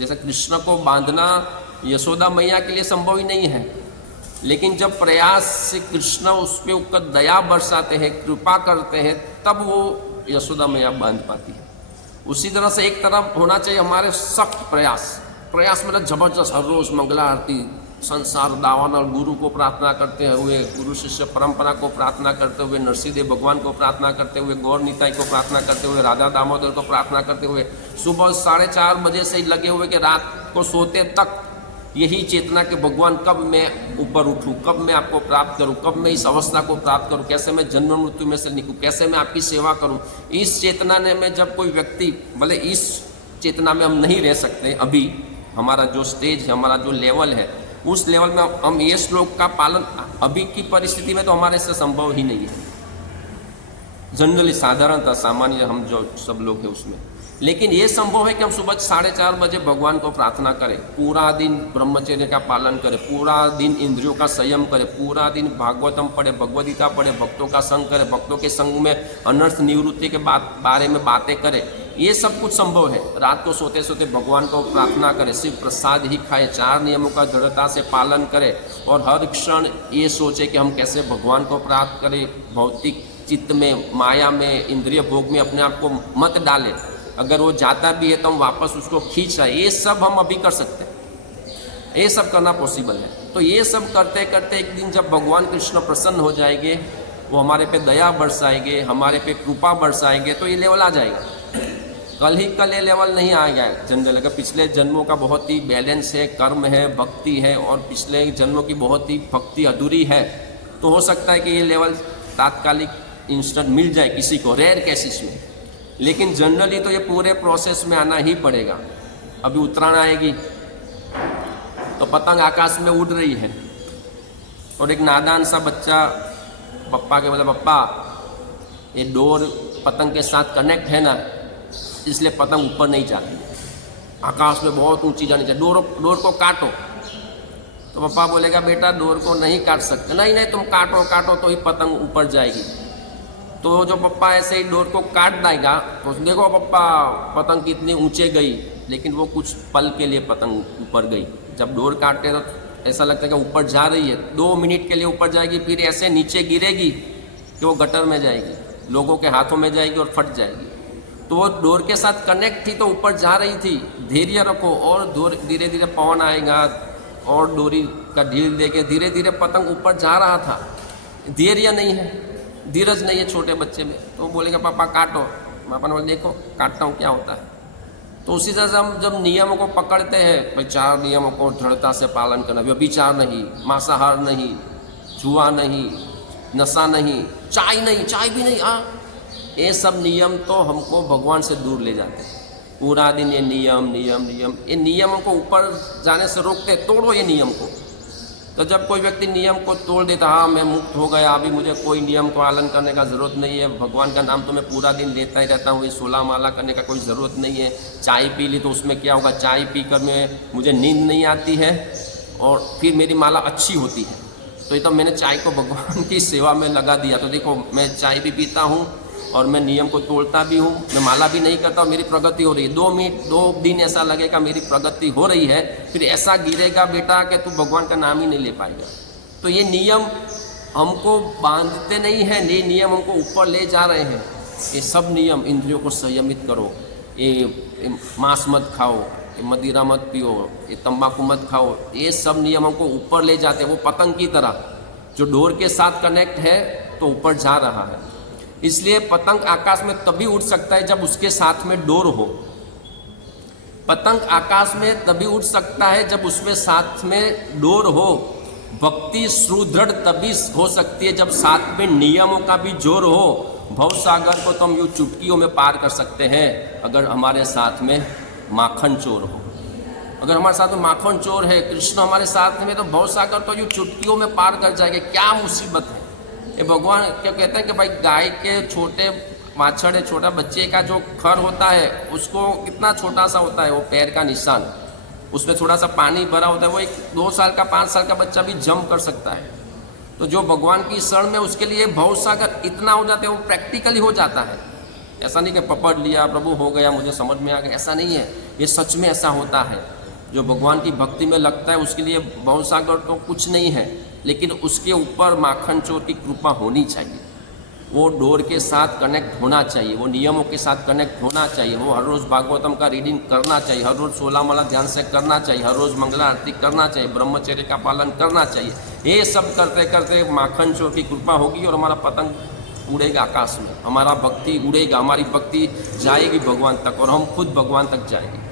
जैसे कृष्ण को बांधना यशोदा मैया के लिए संभव ही नहीं है, लेकिन जब प्रयास से कृष्ण उस पर ऊपर दया बरसाते हैं, कृपा करते हैं, तब वो यशोदा मैया बांध पाती है। उसी तरह से एक तरफ होना चाहिए हमारे सख्त प्रयास मतलब जबरदस्त, हर रोज मंगला आरती, संसार दावन और गुरु को प्रार्थना करते हुए, गुरु शिष्य परंपरा को प्रार्थना करते हुए, नरसिंहदेव भगवान को प्रार्थना करते हुए, गौर निताई को प्रार्थना करते हुए, राधा दामोदर को प्रार्थना करते हुए, सुबह 4:30 बजे से ही लगे हुए कि रात को सोते तक यही चेतना कि भगवान कब मैं ऊपर उठूं, कब मैं आपको प्राप्त करूं, कब मैं इस अवस्था को प्राप्त करूं, कैसे मैं जन्म मृत्यु में से निकलूं, कैसे मैं आपकी सेवा करूं। इस चेतना ने में जब कोई व्यक्ति, भले इस चेतना में हम नहीं रह सकते, अभी हमारा जो स्टेज है, हमारा जो लेवल है, उस लेवल में हम ये श्लोक का पालन अभी की परिस्थिति में तो हमारे से संभव ही नहीं है, जनरली साधारणतः सामान्य हम जो सब लोग हैं उसमें। लेकिन ये संभव है कि हम सुबह 4:30 बजे भगवान को प्रार्थना करें, पूरा दिन ब्रह्मचर्य का पालन करें, पूरा दिन इंद्रियों का संयम करें, पूरा दिन भागवतम पढ़े, भगवद्गीता पढ़े, भक्तों का संग करें, भक्तों के संग में अनर्थ निवृत्ति के बारे में बातें करें। ये सब कुछ संभव है। रात को सोते सोते भगवान को प्रार्थना करें, सिर्फ प्रसाद ही खाए, 4 नियमों का दृढ़ता से पालन करें और हर क्षण ये सोचे कि हम कैसे भगवान को प्राप्त करें। भौतिक चित्त में, माया में, इंद्रिय भोग में अपने आप को मत डालें। अगर वो जाता भी है तो हम वापस उसको खींच रहे, ये सब हम अभी कर सकते हैं, ये सब करना पॉसिबल है। तो ये सब करते करते एक दिन जब भगवान कृष्ण प्रसन्न हो जाएंगे, वो हमारे पे दया बरसाएंगे, हमारे पे कृपा बरसाएंगे, तो ये लेवल आ जाएगा। कल ये लेवल नहीं आएगा जनरल। अगर पिछले जन्मों का बहुत ही बैलेंस है, कर्म है, भक्ति है, और पिछले जन्मों की बहुत ही भक्ति अधूरी है, तो हो सकता है कि ये लेवल तात्कालिक इंस्टेंट मिल जाए किसी को, रेयर केसेस में। लेकिन जनरली तो ये पूरे प्रोसेस में आना ही पड़ेगा। अभी उत्तरायण आएगी तो पतंग आकाश में उड़ रही है और एक नादान सा बच्चा पप्पा के बोला, पप्पा ये डोर पतंग के साथ कनेक्ट है ना, इसलिए पतंग ऊपर नहीं जाती, आकाश में बहुत ऊंची जानी चाहिए, डोर को काटो। तो पप्पा बोलेगा, बेटा डोर को नहीं काट सकते। नहीं तुम काटो तो ही पतंग ऊपर जाएगी। तो जो पप्पा ऐसे ही डोर को काट देगा तो देखो पप्पा पतंग कितनी ऊंचे गई, लेकिन वो कुछ पल के लिए पतंग ऊपर गई। जब डोर काटते तो ऐसा लगता है कि ऊपर जा रही है, 2 मिनट के लिए ऊपर जाएगी, फिर ऐसे नीचे गिरेगी कि वो गटर में जाएगी, लोगों के हाथों में जाएगी और फट जाएगी। तो वो डोर के साथ कनेक्ट थी तो ऊपर जा रही थी। धैर्य रखो और धीरे धीरे पवन आएगा और डोरी का ढील देके धीरे धीरे पतंग ऊपर जा रहा था। धैर्य नहीं है, धीरज नहीं है छोटे बच्चे में। तो बोलेगा पापा काटो, पापा ने बोले देखो काटता हूँ क्या होता है। तो उसी तरह से हम जब नियमों को पकड़ते हैं, भाई 4 नियमों को दृढ़ता से पालन करना, व्यभिचार नहीं, मांसाहार नहीं, जुआ नहीं, नशा नहीं, चाय भी नहीं, ये सब नियम तो हमको भगवान से दूर ले जाते हैं। पूरा दिन ये नियम, ये नियमों को ऊपर जाने से रोकते, तोड़ो ये नियम को। तो जब कोई व्यक्ति नियम को तोड़ देता, हाँ मैं मुक्त हो गया, अभी मुझे कोई नियम पालन करने का ज़रूरत नहीं है, भगवान का नाम तो मैं पूरा दिन लेता ही रहता हूँ, ये 16 माला करने का कोई ज़रूरत नहीं है। चाय पी ली तो उसमें क्या होगा, चाय पीकर मुझे नींद नहीं आती है और फिर मेरी माला अच्छी होती है। तो ये तो मैंने चाय को भगवान की सेवा में लगा दिया। तो देखो मैं चाय भी पीता हूँ और मैं नियम को तोड़ता भी हूँ, मैं माला भी नहीं करता, मेरी प्रगति हो रही है। 2 दिन ऐसा लगेगा मेरी प्रगति हो रही है, फिर ऐसा गिरेगा बेटा कि तू भगवान का नाम ही नहीं ले पाएगा। तो ये नियम हमको बांधते नहीं हैं, ये नियम हमको ऊपर ले जा रहे हैं। ये सब नियम, इंद्रियों को संयमित करो, ये मांस मत खाओ, ये मदिरा मत पियो, ये तंबाकू मत खाओ, ये सब नियम हमको ऊपर ले जाते हैं। वो पतंग की तरह जो डोर के साथ कनेक्ट है तो ऊपर जा रहा है। इसलिए पतंग आकाश में तभी उड़ सकता है जब उसके साथ में डोर हो। पतंग आकाश में तभी उड़ सकता है जब उसमें साथ में डोर हो। भक्ति सुदृढ़ तभी हो सकती है जब साथ में नियमों का भी जोर हो। भवसागर को तो हम यूँ चुटकियों में पार कर सकते हैं अगर हमारे साथ में माखन चोर हो। अगर हमारे साथ में माखन चोर है, कृष्ण हमारे साथ में, तो भवसागर तो यूँ चुटकियों में पार कर जाएंगे। क्या मुसीबत है ये। भगवान क्या कहते हैं कि भाई गाय के छोटे वाछड़ है, छोटा बच्चे का जो खर होता है उसको कितना छोटा सा होता है, वो पैर का निशान, उसमें थोड़ा सा पानी भरा होता है, वो एक 2 साल का 5 साल का बच्चा भी जंप कर सकता है। तो जो भगवान की शरण में उसके लिए भवसागर इतना हो जाता है, वो प्रैक्टिकली हो जाता है। ऐसा नहीं कि पकड़ लिया प्रभु हो गया मुझे समझ में आ गया, ऐसा नहीं है। ये सच में ऐसा होता है। जो भगवान की भक्ति में लगता है उसके लिए भवसागर तो कुछ नहीं है, लेकिन उसके ऊपर माखन चोर की कृपा होनी चाहिए। वो डोर के साथ कनेक्ट होना चाहिए, वो नियमों के साथ कनेक्ट होना चाहिए, वो हर रोज़ भागवतम का रीडिंग करना चाहिए, हर रोज़ 16 माला ध्यान से करना चाहिए, हर रोज़ मंगला आरती करना चाहिए, ब्रह्मचर्य का पालन करना चाहिए। ये सब करते करते माखन चोर की कृपा होगी और हमारा पतंग उड़ेगा आकाश में, हमारा भक्ति उड़ेगा, हमारी भक्ति जाएगी भगवान तक और हम खुद भगवान तक जाएंगे।